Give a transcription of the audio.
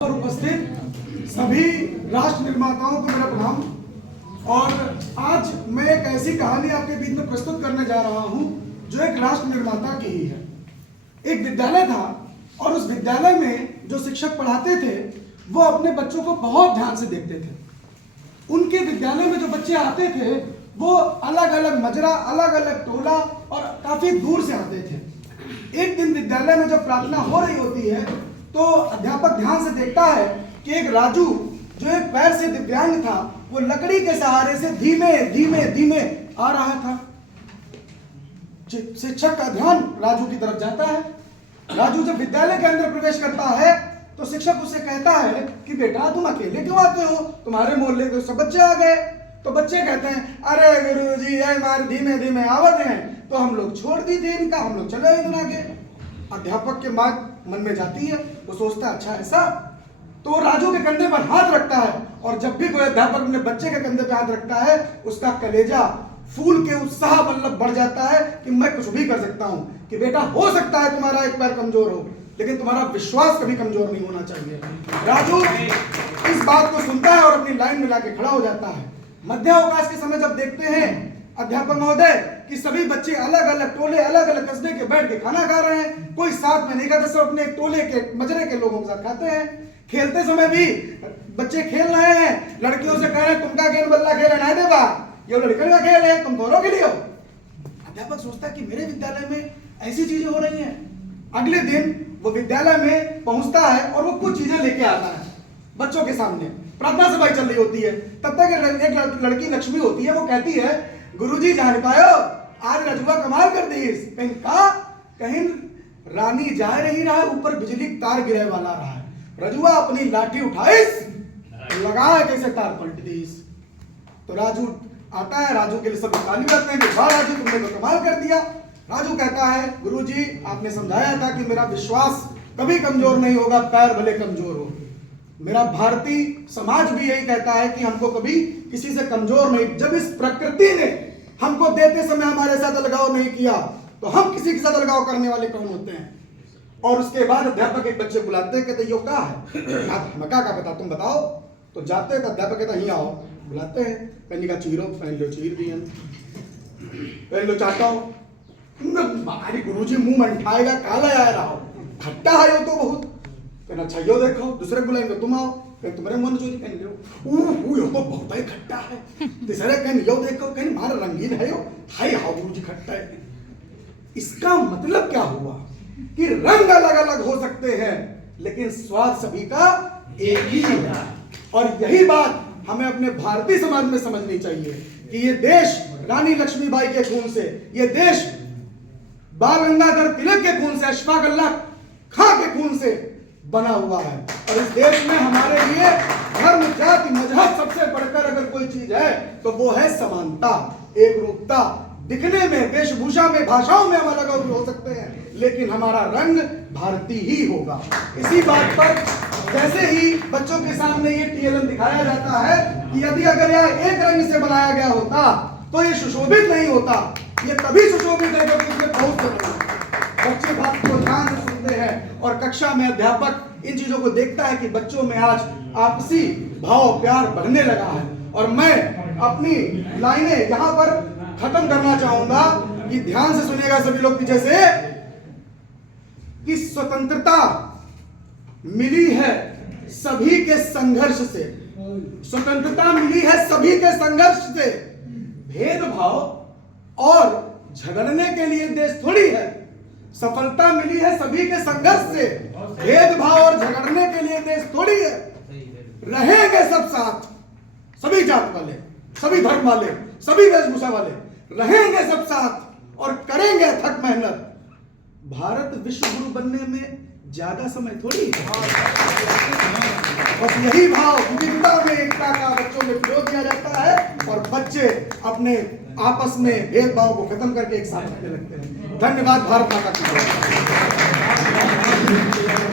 और उपस्थित सभी राष्ट्र निर्माताओं को मेरा प्रणाम। और आज मैं एक ऐसी कहानी आपके बीच में प्रस्तुत करने जा रहा हूं जो एक राष्ट्र निर्माता की ही है। एक विद्यालय था और उस विद्यालय में जो शिक्षक पढ़ाते थे वो अपने बच्चों को बहुत ध्यान से देखते थे। उनके विद्यालय में जो बच्चे आते थे वो अलग अलग मजरा, अलग अलग टोला और काफी दूर से आते थे। एक दिन विद्यालय में जब प्रार्थना हो रही होती है तो अध्यापक ध्यान से देखता है कि एक राजू जो एक पैर से दिव्यांग था वो लकड़ी के सहारे से धीमे धीमे धीमे आ रहा था। शिक्षक का ध्यान राजू की तरफ जाता है। राजू जब विद्यालय के अंदर प्रवेश करता है तो शिक्षक उससे कहता है कि बेटा तुम अकेले क्यों आते हो, तुम्हारे मोहल्ले के सब बच्चे आ गए। तो बच्चे कहते हैं अरे गुरुजी ये हमारे धीमे धीमे आवत हैं तो हम लोग छोड़ दी थी इनका, हम लोग चले इतना आगे। अध्यापक के मन में जाती है, वो सोचता है अच्छा ऐसा। तो राजू के कंधे पर हाथ रखता है और जब भी कोई अध्यापक अपने बच्चे के कंधे पर हाथ रखता है उसका कलेजा फूल के उत्साह मतलब बढ़ जाता है कि मैं कुछ भी कर सकता हूं। कि बेटा हो सकता है तुम्हारा एक पैर कमजोर हो लेकिन तुम्हारा विश्वास कभी कमजोर नहीं होना चाहिए। राजू इस बात को सुनता है और अपनी लाइन में लाके खड़ा हो जाता है। मध्यावकाश के समय जब देखते हैं अध्यापक महोदय कि सभी बच्चे अलग अलग टोले, अलग अलग कस्बे के बैठ के खाना खा रहे हैं, कोई साथ में नहीं खाता, सब अपने टोले के मजरे के लोगों के साथ खाते हैं। खेलते समय भी बच्चे खेल रहे हैं, लड़कियों से कह रहे हैं तुमका गेंद बल्ला खेल है देवा, ये लड़कियों का खेल है, तुम दोनों के लिए हो। अध्यापक सोचता है कि मेरे विद्यालय में ऐसी चीजें हो रही हैं। अगले दिन वो विद्यालय में पहुंचता है और वो कुछ चीजें लेके आता है बच्चों के सामने। प्रार्थना सभा चल रही होती है, तब तक एक लड़की लक्ष्मी होती है, वो कहती है गुरुजी जान पायो आज रजुआ कमाल कर दी। कहीं रानी जा रही रहा है, ऊपर बिजली तार गिरे वाला रहा है। रजुआ अपनी लाठी उठाइस लगाए कैसे तार पलट दी। तो राजू आता है, राजू के लिए सब ताली बजाते हैं कि वाह राजू तुमने तो कमाल कर दिया। राजू कहता है गुरुजी आपने समझाया था कि मेरा विश्वास कभी कमजोर नहीं होगा, पैर भले कमजोर हो। मेरा भारतीय समाज भी यही कहता है कि हमको कभी किसी से कमजोर नहीं। जब इस प्रकृति ने हमको देते समय हमारे साथ अलगाव नहीं किया तो हम किसी के साथ अलगाव करने वाले कौन होते हैं। और उसके बाद अध्यापक एक बच्चे बुलाते हैं, कहते यो क्या है, मका का पता तुम बताओ। तो जाते हैं तो अध्यापक कहता ही आओ, बुलाते हैं, कहीं का चीरो पहन लो, चीर दिए पहन लो, चाहता हो हमारी गुरुजी मुंह मंठाएगा काला आया रहा हो, खट्टा है यो तो बहुत। कहना अच्छा यो देखो, दूसरे बुलाएंगे तुम आओ, कहीं तुम्हारे मन चोरी कहीं लो यो तो बहुत ही खट्टा है। तीसरे कहीं यो देखो, कहीं मारा रंगीन है यो, हाय हाँ गुरुजी खट्टा है। इसका मतलब क्या हुआ कि रंग अलग अलग हो सकते हैं लेकिन स्वाद सभी का एक ही है। और यही बात हमें अपने भारतीय समाज में समझनी चाहिए कि ये देश रानी लक्ष्मीबाई के खून से, ये देश बाल गंगाधर तिलक के खून से, अशफाक अल्लाह खां के खून से बना हुआ है। और इस देश में हमारे लिए धर्म, जाति, मजहब सबसे बढ़कर अगर कोई चीज है तो वो है समानता, एकरूपता। दिखने में, वेशभूषा में, भाषाओं में हम अलग अलग हो सकते हैं लेकिन हमारा रंग भारतीय ही होगा। इसी बात पर जैसे ही बच्चों के सामने ये टीएलएम दिखाया जाता है कि यदि अगर यह एक रंग से बनाया गया होता तो ये सुशोभित नहीं होता। ये तभी सुशोभित है जब इसमें बहुत बच्चे बात को ध्यान से सुनते हैं और कक्षा में अध्यापक इन चीजों को देखता है कि बच्चों में आज आपसी भाव प्यार बढ़ने लगा है। और मैं अपनी लाइनें यहाँ पर खत्म करना चाहूंगा कि ध्यान से सुनिएगा सभी लोग पीछे से, कि स्वतंत्रता मिली है सभी के संघर्ष से। स्वतंत्रता मिली है सभी के संघर्ष से। भेदभाव और झगड़ने के लिए देश थोड़ी है। सफलता मिली है सभी के संघर्ष से। भेदभाव और झगड़ने के लिए देश थोड़ी है। रहेंगे सब साथ, सभी जात वाले, सभी धर्म वाले, सभी वेशभूषा वाले रहेंगे सब साथ और करेंगे अथक मेहनत। भारत विश्व गुरु बनने में ज्यादा समय थोड़ी है। बस यही भाव विविधता में एकता का बच्चों में प्रयोग किया जाता है और बच्चे अपने आपस में भेदभाव को खत्म करके एक साथ रहने लगते हैं। धन्यवाद। भारत माता की जय।